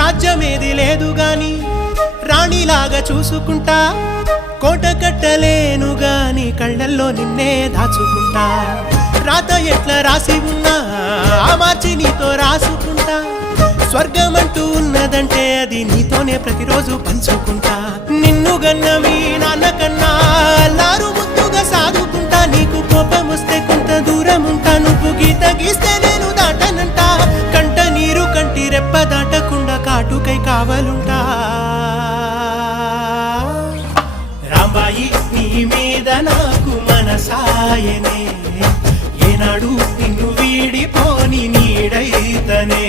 రాజ్యమేది లేదు గాని రాణిలాగా చూసుకుంటా, కోట కట్టలేను గాని కళ్ళల్లో నిన్నే దాచుకుంటా. రాత ఎట్లా రాసి ఉన్నా మార్చి నీతో రాసుకుంటా, స్వర్గమంటూ ఉన్నదంటే అది నీతోనే ప్రతిరోజు పంచుకుంటా. నిన్ను గన్న మీ నాన్న కన్నా లారు ముద్దుగా సాదుకుంటా, నీకు కోపం వస్తే కొంత దూరం ఉంటా, నువ్వు గీత గీస్తే నేను దాటనంట, కంట నీరు కంటి రెప్ప దాటకుండా కాటుకై కావలుంటా. రాంబాయి నీ మీద నాకు మనసాయనే, ఏనాడు నిన్ను వీడిపోని నీడైతనే.